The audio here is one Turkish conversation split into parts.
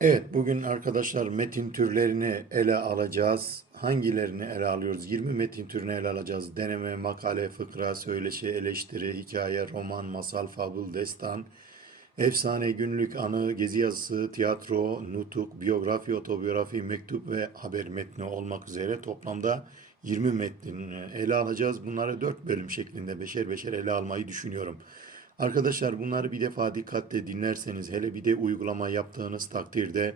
Evet, bugün arkadaşlar metin türlerini ele alacağız. Hangilerini ele alıyoruz? 20 metin türünü ele alacağız. Deneme, makale, fıkra, söyleşi, eleştiri, hikaye, roman, masal, fabul, destan, efsane, günlük, anı, gezi yazısı, tiyatro, nutuk, biyografi, otobiyografi, mektup ve haber metni olmak üzere toplamda 20 metnin ele alacağız. Bunları 4 bölüm şeklinde beşer beşer ele almayı düşünüyorum. Arkadaşlar bunları bir defa dikkatle dinlerseniz hele bir de uygulama yaptığınız takdirde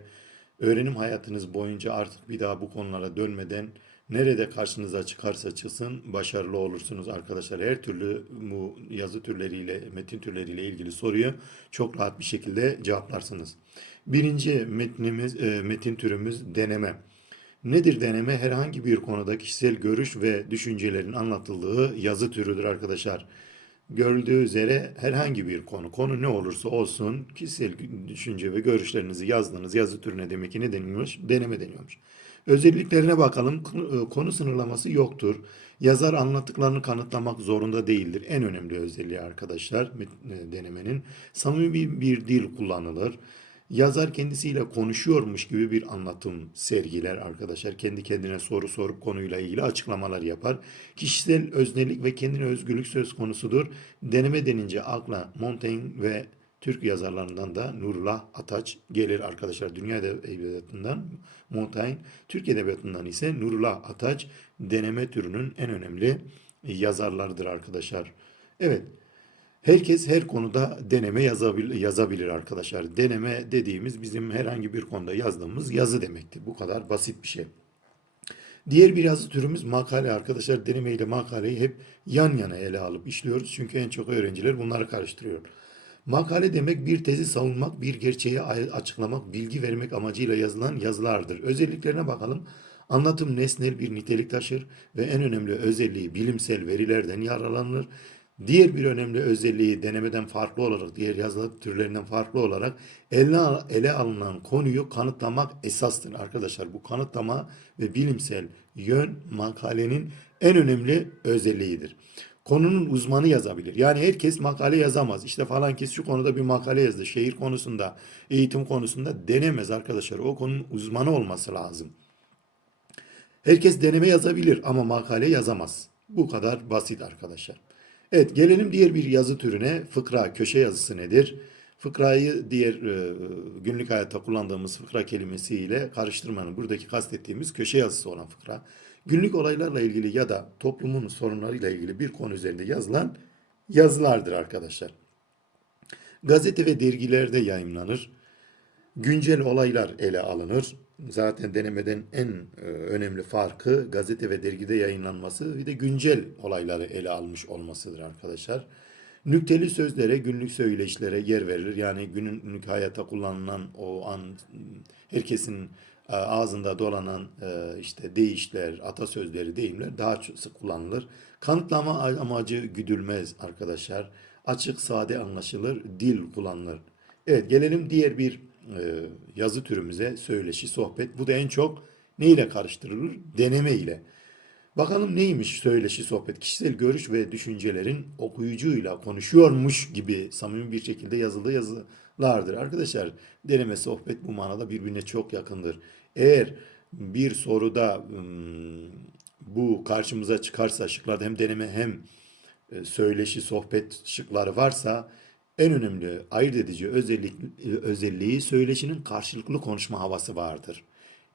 öğrenim hayatınız boyunca artık bir daha bu konulara dönmeden nerede karşınıza çıkarsa çıksın başarılı olursunuz arkadaşlar. Her türlü bu yazı türleriyle, metin türleriyle ilgili soruyu çok rahat bir şekilde cevaplarsınız. Birinci metnimiz, e, metin türümüz deneme. Nedir deneme? Herhangi bir konuda kişisel görüş ve düşüncelerin anlatıldığı yazı türüdür arkadaşlar. Görüldüğü üzere herhangi bir konu, konu ne olursa olsun kişisel düşünce ve görüşlerinizi yazdığınız yazı türüne demek ki ne deniliyormuş? Deneme deniyormuş. Özelliklerine bakalım. Konu- Konu sınırlaması yoktur. Yazar anlattıklarını kanıtlamak zorunda değildir. En önemli özelliği arkadaşlar met- denemenin. Samimi bir dil kullanılır. Yazar kendisiyle konuşuyormuş gibi bir anlatım sergiler arkadaşlar. Kendi kendine soru sorup konuyla ilgili açıklamalar yapar. Kişisel öznelik ve kendine özgürlük söz konusudur. Deneme denince akla Montaigne ve Türk yazarlarından da Nurullah Ataç gelir arkadaşlar. Dünya edebiyatından Montaigne, Türk edebiyatından ise Nurullah Ataç deneme türünün en önemli yazarlarıdır arkadaşlar. Evet. Herkes her konuda deneme yazabilir, yazabilir arkadaşlar. Deneme dediğimiz bizim herhangi bir konuda yazdığımız yazı demektir. Bu kadar basit bir şey. Diğer bir yazı türümüz makale arkadaşlar. Deneme ile makaleyi hep yan yana ele alıp işliyoruz. Çünkü en çok öğrenciler bunları karıştırıyor. Makale demek bir tezi savunmak, bir gerçeği açıklamak, bilgi vermek amacıyla yazılan yazılardır. Özelliklerine bakalım. Anlatım nesnel bir nitelik taşır ve en önemli özelliği bilimsel verilerden yararlanılır. Diğer bir önemli özelliği denemeden farklı olarak, diğer yazılı türlerinden farklı olarak ele, ele alınan konuyu kanıtlamak esastır arkadaşlar. Bu kanıtlama ve bilimsel yön makalenin en önemli özelliğidir. Konunun uzmanı yazabilir. Yani herkes makale yazamaz. İşte falan kes şu konuda bir makale yazdı. Şehir konusunda, eğitim konusunda denemez arkadaşlar. O konunun uzmanı olması lazım. Herkes deneme yazabilir ama makale yazamaz. Bu kadar basit arkadaşlar. Evet gelelim diğer bir yazı türüne. Fıkra, köşe yazısı nedir? Fıkrayı diğer e, günlük hayatta kullandığımız fıkra kelimesiyle karıştırmanın buradaki kastettiğimiz köşe yazısı olan fıkra. Günlük olaylarla ilgili ya da toplumun sorunlarıyla ilgili bir konu üzerinde yazılan yazılardır arkadaşlar. Gazete ve dergilerde yayımlanır. Güncel olaylar ele alınır. Zaten denemeden en e, önemli farkı gazete ve dergide yayınlanması bir de güncel olayları ele almış olmasıdır arkadaşlar. Nükteli sözlere, günlük söyleşilere yer verilir. Yani günlük hayatta kullanılan o an herkesin e, ağzında dolanan e, işte deyişler, atasözleri, deyimler daha sık kullanılır. Kanıtlama amacı güdülmez arkadaşlar. Açık, sade anlaşılır, dil kullanılır. Evet gelelim diğer bir yazı türümüze söyleşi, sohbet. Bu da en çok ne ile karıştırılır? Deneme ile. Bakalım neymiş söyleşi, sohbet? Kişisel görüş ve düşüncelerin okuyucuyla konuşuyormuş gibi samimi bir şekilde yazıldığı yazılardır. Arkadaşlar deneme, sohbet bu manada birbirine çok yakındır. Eğer bir soruda bu karşımıza çıkarsa şıklarda hem deneme hem e, söyleşi, sohbet şıkları varsa en önemli ayırt edici özellik, özelliği söyleşinin karşılıklı konuşma havası vardır.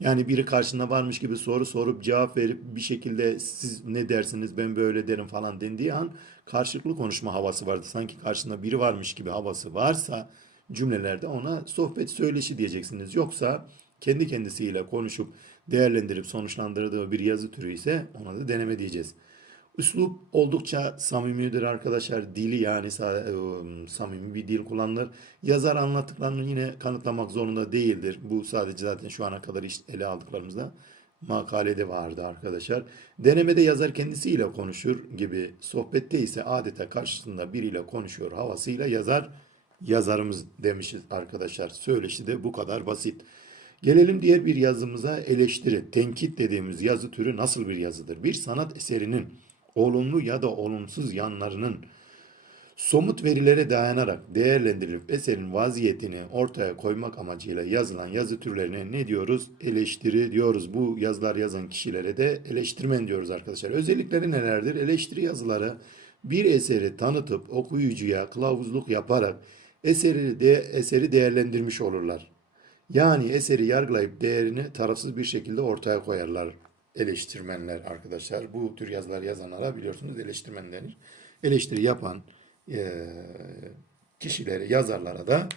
Yani biri karşında varmış gibi soru sorup cevap verip bir şekilde siz ne dersiniz ben böyle derim falan dendiği an karşılıklı konuşma havası vardır. Sanki karşında biri varmış gibi havası varsa cümlelerde ona sohbet söyleşi diyeceksiniz. Yoksa kendi kendisiyle konuşup değerlendirip sonuçlandırdığı bir yazı türü ise ona da deneme diyeceğiz. Üslup oldukça samimidir arkadaşlar. Dili yani e, samimi bir dil kullanılır. Yazar anlattıklarını yine kanıtlamak zorunda değildir. Bu sadece zaten şu ana kadar işte ele aldıklarımızda makalede vardı arkadaşlar. Denemede yazar kendisiyle konuşur gibi. Sohbette ise adeta karşısında biriyle konuşuyor havasıyla yazar yazarımız demişiz arkadaşlar. Söyleşi de bu kadar basit. Gelelim diğer bir yazımıza eleştiri. Tenkit dediğimiz yazı türü nasıl bir yazıdır? Bir sanat eserinin olumlu ya da olumsuz yanlarının Somut verilere dayanarak değerlendirilip eserin vaziyetini ortaya koymak amacıyla yazılan yazı türlerine ne diyoruz? Eleştiri diyoruz. Bu yazılar yazan kişilere de eleştirmen diyoruz arkadaşlar. Özellikleri nelerdir? Eleştiri yazıları bir eseri tanıtıp okuyucuya kılavuzluk yaparak eseri de eseri değerlendirmiş olurlar. Yani eseri yargılayıp değerini tarafsız bir şekilde ortaya koyarlar eleştirmenler arkadaşlar. Bu tür yazılar yazanlara biliyorsunuz eleştirmen denir. Eleştiri yapan eee kişilere, yazarlara da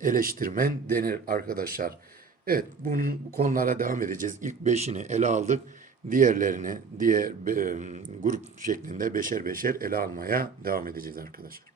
eleştirmen denir arkadaşlar. Evet, bunun bu konulara devam edeceğiz. İlk beşini ele aldık. Diğerlerini diğer e, grup şeklinde beşer beşer ele almaya devam edeceğiz arkadaşlar.